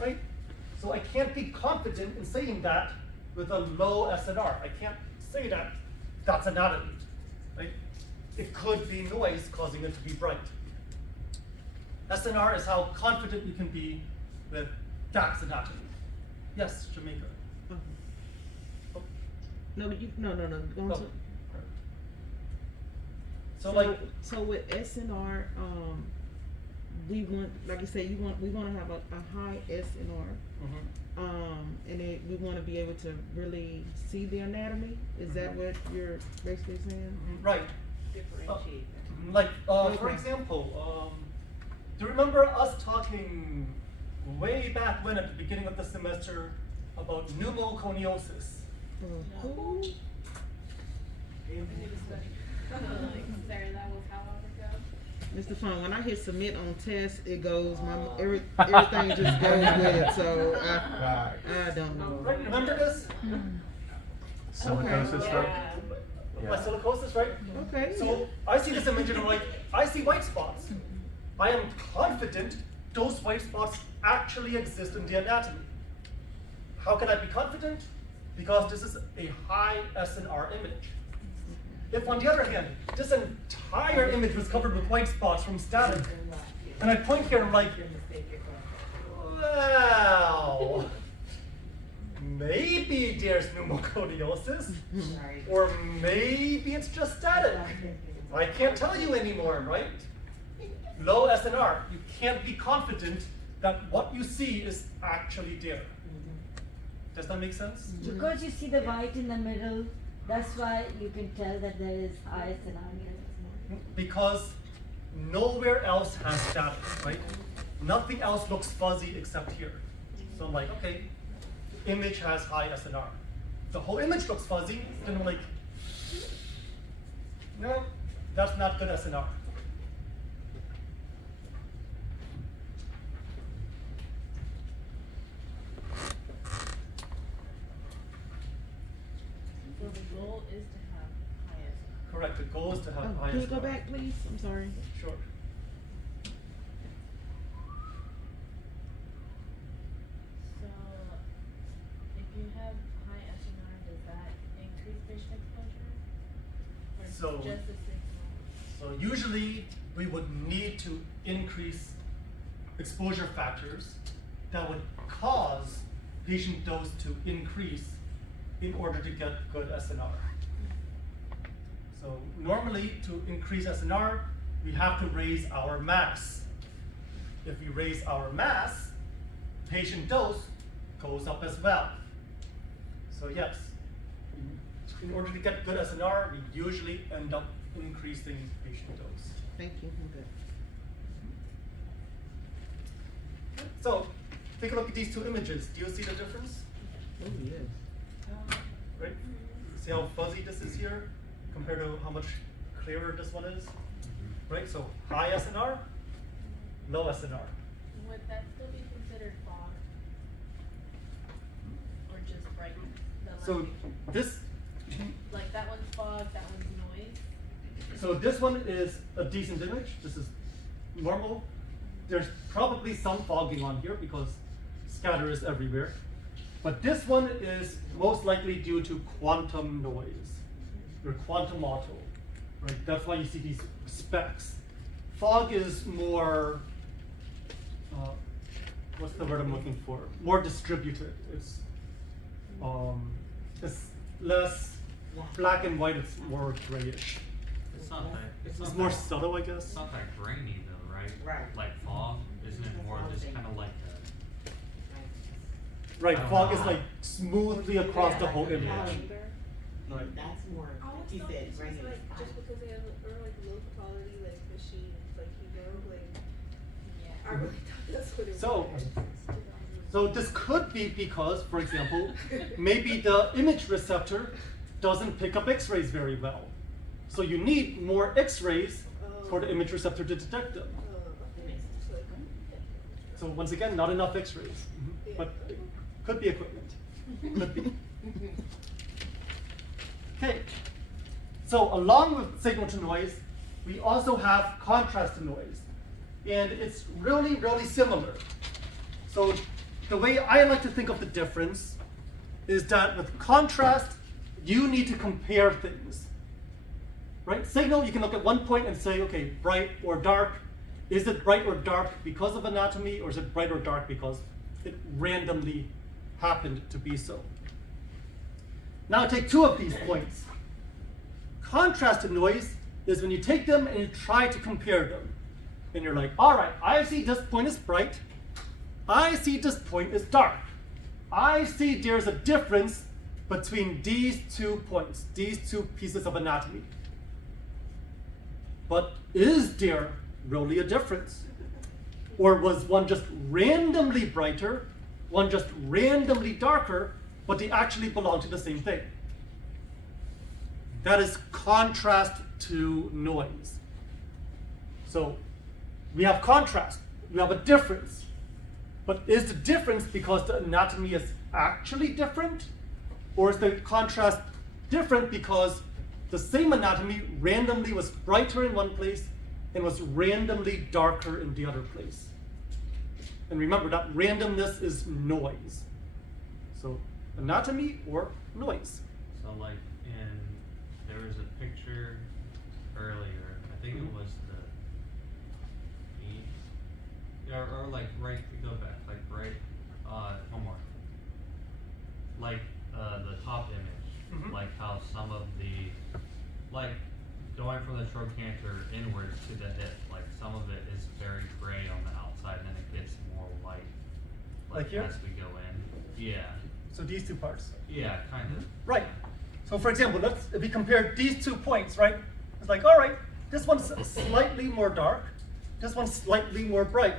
right? So I can't be confident in saying that with a low SNR. I can't say that that's anatomy, right? It could be noise causing it to be bright. SNR is how confident you can be with that's anatomy. Yes, Jamaica. No, no. Go on Oh. to- So with SNR, we want, like you say, we want to have a high SNR, and we want to be able to really see the anatomy. Is that what you're basically saying? right. Differentiate them. Like, for Okay. example, do you remember us talking way back when at the beginning of the semester about pneumoconiosis? Who? Sarah, that was how long ago? Mr. Phung, when I hit submit on test, it goes, everything just goes with it, so I don't know. Right, remember this? Silicosis, Okay. right? My silicosis, right? Okay. So I see this image and I'm like, I see white spots. I am confident those white spots actually exist in the anatomy. How can I be confident? Because this is a high SNR image. If on the other hand, this entire image was covered with white spots from static, and I point here and I'm like, well, maybe there's pneumoconiosis, or maybe it's just static. I can't tell you anymore, right? Low SNR, you can't be confident that what you see is actually there. Does that make sense? Because you see the white in the middle, that's why you can tell that there is high SNR. Because nowhere else has static, right? Nothing else looks fuzzy except here. So I'm like, okay, image has high SNR. the whole image looks fuzzy, then I'm like, no, that's not good SNR. So the goal is to have high SNR. Correct, the goal is to have high Can you SNR. go back, please? I'm sorry. Sure. So, if you have high SNR, does that increase patient exposure? Or So- just a signal? So usually we would need to increase exposure factors that would cause patient dose to increase in order to get good SNR. So normally to increase SNR, we have to raise our mass. If we raise our mass, patient dose goes up as well. So yes, in order to get good SNR, we usually end up increasing patient dose. Thank you. I'm good. So take a look at these two images. Do you see the difference? Oh, yes. Right? See how fuzzy this is here compared to how much clearer this one is? Right? So high SNR, low SNR. Would that still be considered fog? Or just brightness? The So light? this Like that one's fog, that one's noise? so this one is a decent image. This is normal. There's probably some fogging on here because scatter is everywhere. But this one is most likely due to quantum noise or quantum auto. Right? That's why you see these specks. Fog is more what's the word I'm looking for? More distributed. It's less black and white, it's more grayish. It's not that. It's not more that- subtle, I guess. It's not that grainy though, right? Right. Like fog, isn't it more just kind of like a? Right, I don't fog know. is like smoothly across the whole image. Right. That's more, I like always you thought said, this was regular. like just because they are like low quality like machines, like like Yeah. I really thought that's what it So- was. So this could be because, for example, maybe the image receptor doesn't pick up X-rays very well. So you need more X-rays for the image receptor to detect them. Okay. So, like, So once again, not enough X-rays, but it could be equipment. Could be. Okay. So along with signal to noise, we also have contrast to noise, and it's really, really similar. So the way I like to think of the difference is that with contrast, you need to compare things. Right? Signal, you can look at one point and say, okay, bright or dark. Is it bright or dark because of anatomy, or is it bright or dark because it randomly happened to be so? Now take two of these points. Contrast to noise is when you take them and you try to compare them. And you're like, all right, I see this point is bright. I see this point is dark. I see there's a difference between these 2 points, these 2 pieces of anatomy. But is there really a difference? Or was one just randomly brighter, one just randomly darker, but they actually belong to the same thing? That is contrast to noise. So we have contrast, we have a difference. But is the difference because the anatomy is actually different? Or is the contrast different because the same anatomy randomly was brighter in one place and was randomly darker in the other place? And remember that randomness is noise. So anatomy or noise. So like there was a picture earlier, I think it was or like right, go back, like right, one more. Like the top image, Mhm. like how some of the, like going from the trochanter inwards to the hip, like some of it is very gray on the outside and then it gets more white. Like here? As we go in. Yeah. So these 2 parts. Yeah, kind of. Right. So for example, if we compare these 2 points, right? It's like, all right, this one's slightly more dark, this one's slightly more bright.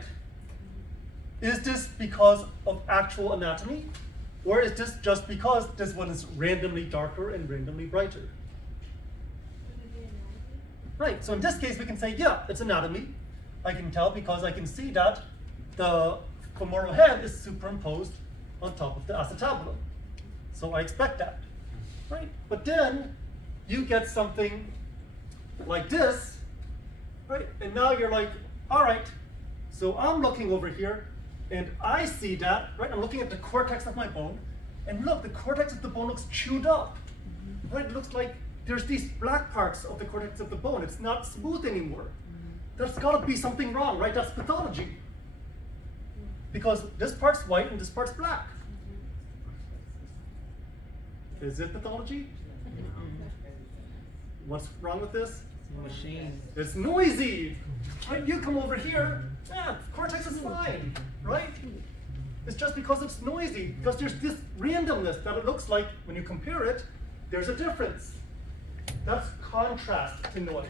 Is this because of actual anatomy? Or is this just because this one is randomly darker and randomly brighter? Would it be anatomy? Right, so in this case we can say, yeah, it's anatomy. I can tell because I can see that the femoral head is superimposed on top of the acetabulum. So I expect that, right? But then you get something like this, right? And now you're like, all right, so I'm looking over here and I see that, right? I'm looking at the cortex of my bone, and look, the cortex of the bone looks chewed up, right? It looks like there's these black parts of the cortex of the bone. It's not smooth anymore. There's gotta be something wrong, right? That's pathology. Because this part's white and this part's black. Is it pathology? What's wrong with this? Machine. It's noisy. Right? You come over here, yeah, cortex is fine, right? It's just because it's noisy, because there's this randomness that it looks like when you compare it, there's a difference. That's contrast to noise.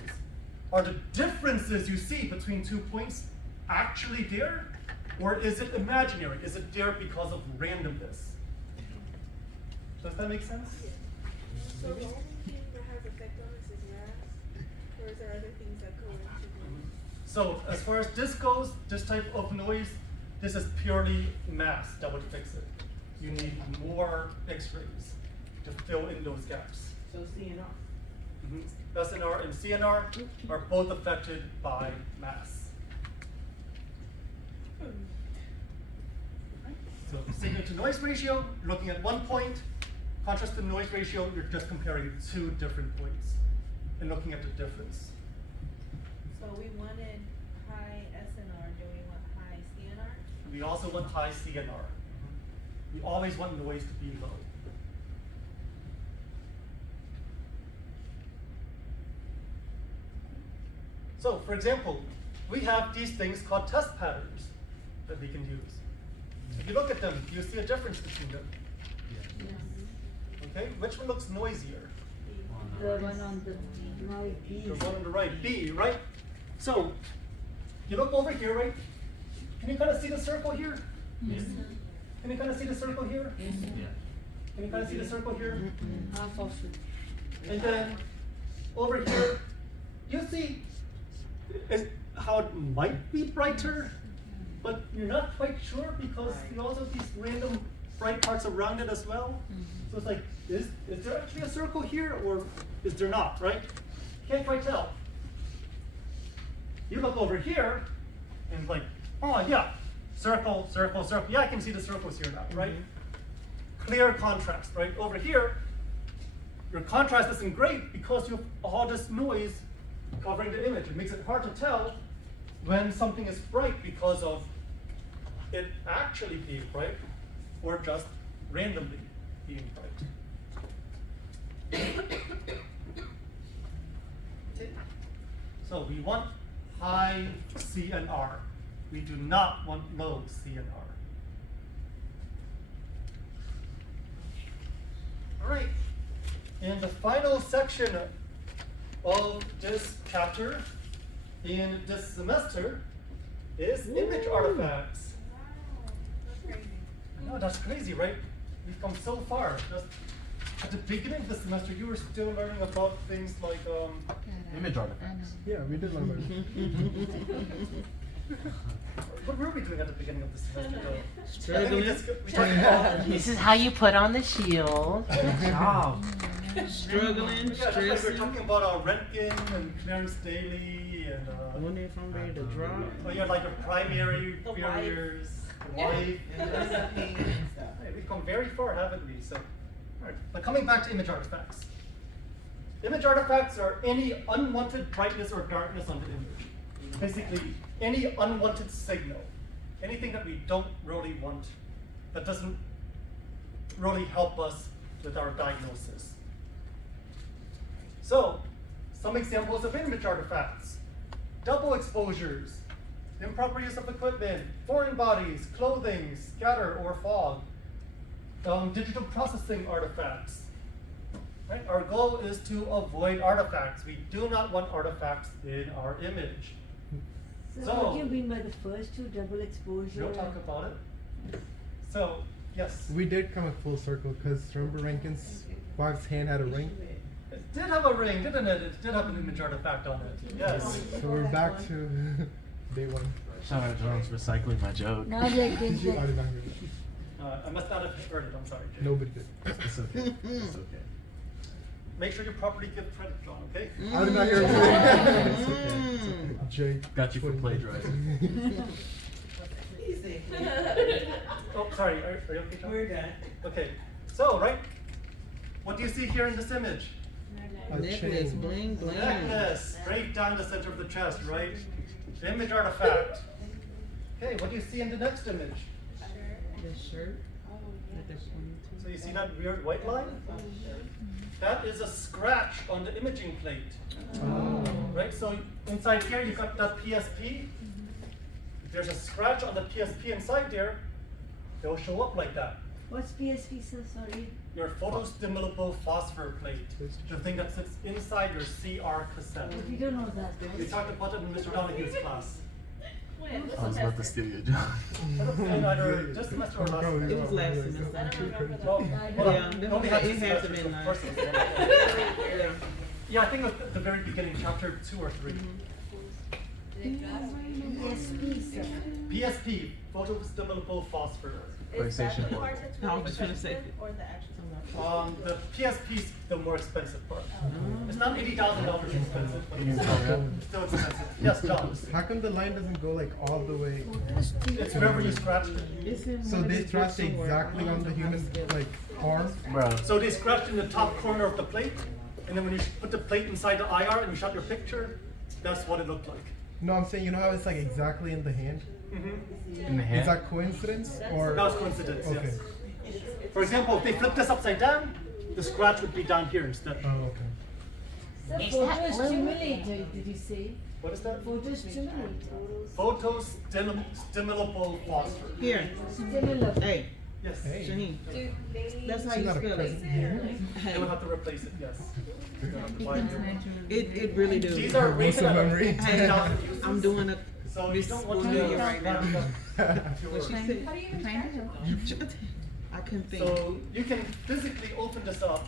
Are the differences you see between 2 points actually there? Or is it imaginary? Is it there because of randomness? Does that make sense? So the only thing that has effect on us is mass, or is there other things that go into the? So as far as this goes, this type of noise, this is purely mass that would fix it. You need more X-rays to fill in those gaps. So CNR. SNR and CNR are both affected by mass. So signal to noise ratio, looking at 1 point. Contrast to noise ratio, you're just comparing 2 different points and looking at the difference. So we wanted high SNR, do we want high CNR? We also want high CNR. We always want noise to be low. So, for example, we have these things called test patterns that we can use. If you look at them, do you see a difference between them? Okay, which one looks noisier? The one on the right, B. The one on the right, B, right? So, you look over here, right? Can you kind of see the circle here? Yes. Can you kind of see the circle here? Yeah. Can you kind of see the circle here? Half of it. And then over here, you see how it might be brighter, but you're not quite sure because you also have these random bright parts around it as well. So it's like, is there actually a circle here or is there not, right? Can't quite tell. You look over here and it's like, oh yeah, circle, circle, circle. Yeah, I can see the circles here now, right? Clear contrast, right? Over here, your contrast isn't great because you have all this noise covering the image. It makes it hard to tell when something is bright because of it actually being bright or just randomly being bright. Okay. So we want high CNR. We do not want low CNR. All right. In the final section of this chapter in this semester is image artifacts. Wow, that's crazy. I know, that's crazy, right? We've come so far. Just at the beginning of the semester, you were still learning about things like Image artifacts. Yeah, we did learn about it. what were we doing at the beginning of the semester though? Struggling. We talked about This is how you put on the shield. Good job. Struggling, yeah, that's like we were stressing. talking about Röntgen and Clarence Daly and Wondering if I'm ready to drop. oh yeah, like your primary The wife. barriers, the wife. Hey, we've come very far, haven't we? So, all right. But coming back to image artifacts. Image artifacts are any unwanted brightness or darkness on the image. Basically, any unwanted signal. Anything that we don't really want, that doesn't really help us with our diagnosis. So, some examples of image artifacts. Double exposures, improper use of equipment, foreign bodies, clothing, scatter or fog, digital processing artifacts. Right? Our goal is to avoid artifacts. We do not want artifacts in our image. So what do you mean by the first two, double exposure? You'll talk about it. So, Yes. We did come a full circle because remember Rankin's wife's hand had a ring? It did have a ring, didn't it? It did have an image artifact on it. Yes. So we're back to day one. Shout out Jones for recycling my joke. Now they're Did against you? I that. did not hear that. I must not have heard it. I'm sorry, Jay. Nobody did. It's okay. It's okay. Make sure you properly give credit, John, okay? I did not hear it. It's okay. It's okay. Jay. Got you for 20. plagiarizing. Oh, sorry. Are you okay, John? We're done. Okay. So, right? What do you see here in this image? A Necklace, chain. bling, bling. Necklace, straight down the center of the chest, right? The image artifact. Okay, what do you see in the next image? The shirt. That they're pointing to. So you see that weird white line? That is a scratch on the imaging plate. Oh. Right, so inside here you've got that PSP. If there's a scratch on the PSP inside there, they'll show up like that. What's PSP, sir? Sorry. Your photostimulable phosphor plate, the thing that sits inside your CR cassette. But we don't know that. We talked about it in Mr. Donahue's class. When? I was about to steal your joke. In either this semester or last semester. It was last semester. I don't remember that. Well, hold Yeah, on. that Only was- had it two had to semesters, been of nice. course it was one. Yeah. Yeah, I think it was the very beginning, chapter 2 or 3. PSP, sir. PSP, photostimulable phosphor. Is that PlayStation the 4. part that's No, really I'm just gonna say- expensive or the actual? The PSP's the more expensive part. It's not $80,000 expensive, but You it's can call that. still expensive. Yes, John. How come the line doesn't go like all the way? It's wherever you scratched it. It's in So one of they these scratched books somewhere. exactly on the human like arm? Bro. So they scratched in the top corner of the plate, and then when you put the plate inside the IR and you shot your picture, that's what it looked like. No, I'm saying you know how it's like exactly in the hand? In the hand. Is that coincidence or? That was coincidence, Okay. yes. For example, if they flip this upside down, the scratch would be down here instead. Oh, okay. Sir, Is photo that blue? stimulator, did you say? What is that? Photo stimulator. Photostimulable phosphor. Here, Stimulator. hey, Yes. Hey. Janine. That's how She's you not a spell it. present here. They will have to replace it, yes. It really do. These are rated Muscle at memory. 10,000 uses. I'm doing a. So you this don't want to video do right now. What she now. said. How do you even track it? I couldn't think. So you can physically open this up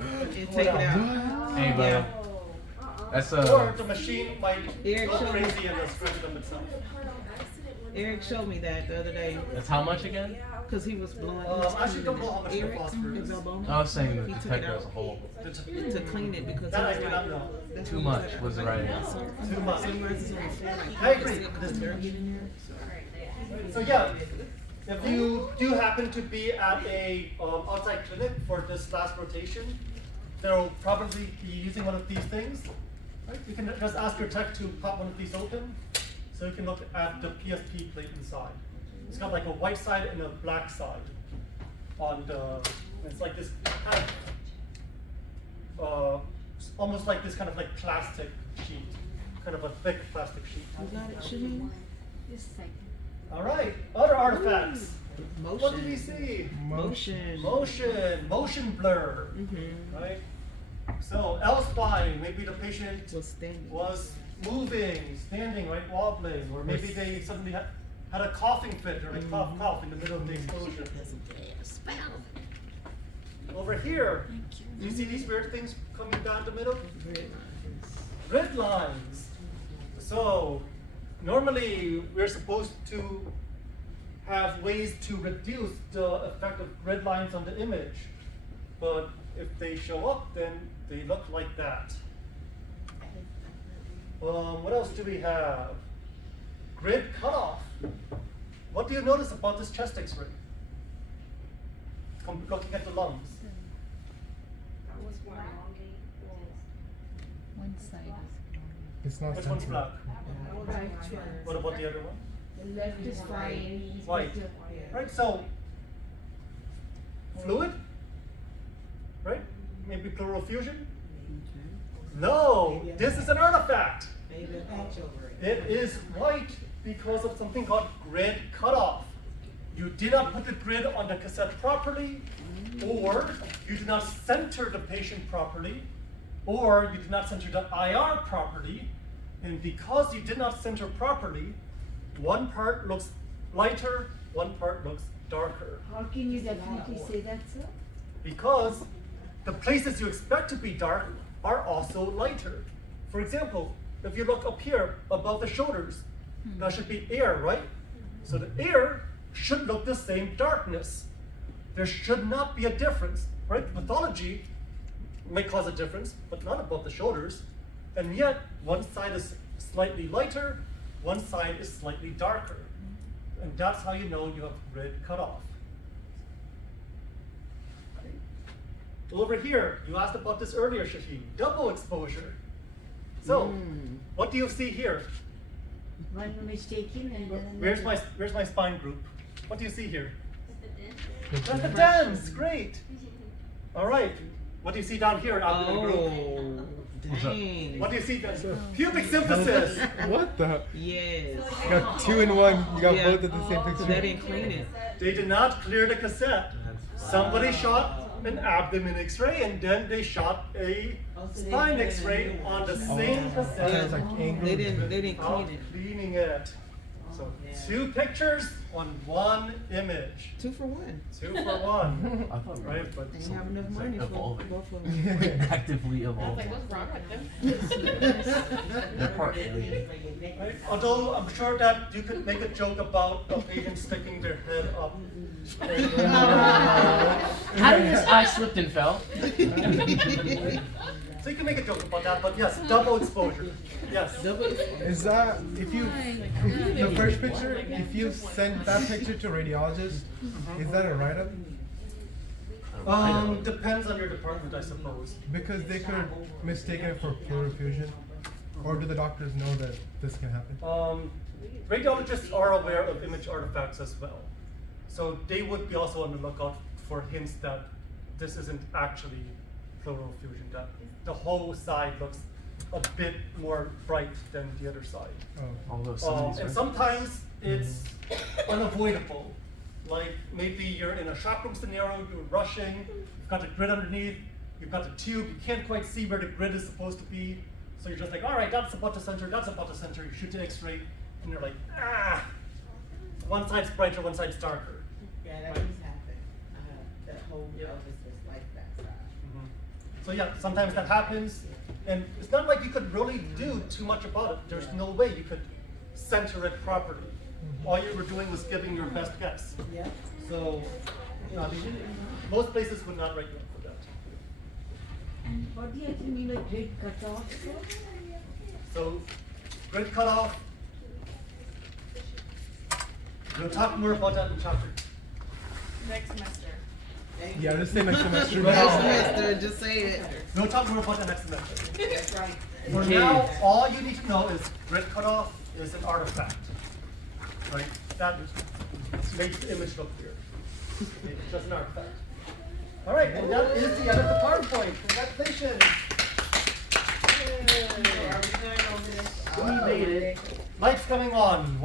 And pull take it out. Hey, bro. Yeah. That's Or the machine might Eric go showed me. crazy and it'll scratch it up itself. Eric showed me that the other day That's how much again? because he was blowing. I actually don't know how much the Eric, phosphor is. I was saying the He took it detector out. as a whole. to clean it because That I he do was not like, know. that's Too what much he said. was the right Too much. Sometimes it's on the floor, like, I agree. it's dirt get in there. So yeah, if you do happen to be at a outside clinic for this last rotation, they'll probably be using one of these things. Right? You can just ask your tech to pop one of these open, so you can look at the PSP plate inside. It's got like a white side and a black side. On the, it's like this kind of, almost like this kind of like plastic sheet, kind of a thick plastic sheet. You got it, Janine? Just a second. All right, other artifacts. Motion. What do we see? Motion. Motion blur, Mm-hmm. right? So L-spine, maybe the patient Was standing. was moving, standing, right, wobbling, or maybe they suddenly had a coughing fit, or like cough in the middle of the exposure. Over here, do you see these weird things coming down the middle? Grid lines. So normally we're supposed to have ways to reduce the effect of grid lines on the image, but if they show up, then they look like that. What else do we have? Grid cutoff. What do you notice about this chest X-ray? Looking at the lungs. One side is It's not Which one's central. black? Right. What about the other one? The left is fine. White. Right, so fluid? Right? Maybe pleural fusion? No, this is an artifact. It is white because of something called grid cutoff. You did not put the grid on the cassette properly, or you did not center the patient properly, or you did not center the IR properly, and because you did not center properly, one part looks lighter, one part looks darker. How can you definitely say that, sir? Because the places you expect to be dark are also lighter. For example, if you look up here above the shoulders, that should be air, right? So the air should look the same darkness. There should not be a difference, right? Pathology may cause a difference, but not above the shoulders. And yet, one side is slightly lighter, one side is slightly darker. And that's how you know you have grid cutoff. Over here, you asked about this earlier, Shaheen, double exposure. So, what do you see here? One mistaken and then Where's my spine group? What do you see here? That's That's the dens, great. All right, what do you see down here out in the group? Oh, dang. What do you see then? Pubic symphysis. What the? Yes. You got 2 in 1. You got Yeah. both at the same So picture. they didn't clean it. They did not clear the cassette. Somebody shot an abdomen X-ray and then they shot a spine X-ray on the same Yeah, cassette. it's like angled. They didn't Without clean it. cleaning it. So 2 pictures on 1 image. 2 for 1. 2 for 1. I thought Right, but They didn't have enough it's money like for evolving. both of them. Actively evolving. They're part alien. right? Although I'm sure that you could make a joke about a patient sticking their head up. How did his eye slipped and fell? So you can make a joke about that, but yes, double exposure. Yes. Is that if you the first picture? If you send that picture to a radiologist, is that a write-up? Depends on your department, I suppose. Because they could mistake it for pleural effusion, or do the doctors know that this can happen? Radiologists are aware of image artifacts as well. So they would be also on the lookout for hints that this isn't actually pleural effusion, that the whole side looks a bit more bright than the other side. Oh. All those signs, And right? sometimes it's unavoidable. Like maybe you're in a shock room scenario, you're rushing, you've got the grid underneath, you've got the tube, you can't quite see where the grid is supposed to be. So you're just like, all right, that's about the center, that's about the center. You shoot the X-ray, and you're like, ah, one side's brighter, one side's darker. Yeah, that just happened. The whole pelvis was like that side. So yeah, sometimes that happens, and it's not like you could really do too much about it. There's no way you could center it properly. All you were doing was giving your best guess. Yeah. So, I mean, most places would not write you up for that. And what do you actually mean by grid cutoff, sir? So, grid cutoff. We'll talk more about that in chapter. Next semester. Yeah, just say next semester. Next semester, just say it. We'll talk more about that next semester. That's right. For now, all you need to know is grid cutoff is an artifact. Right? That makes the image look weird. It's just an artifact. All right, and that is the end of the PowerPoint. Congratulations. Are we going over this? We made it. Lights coming on.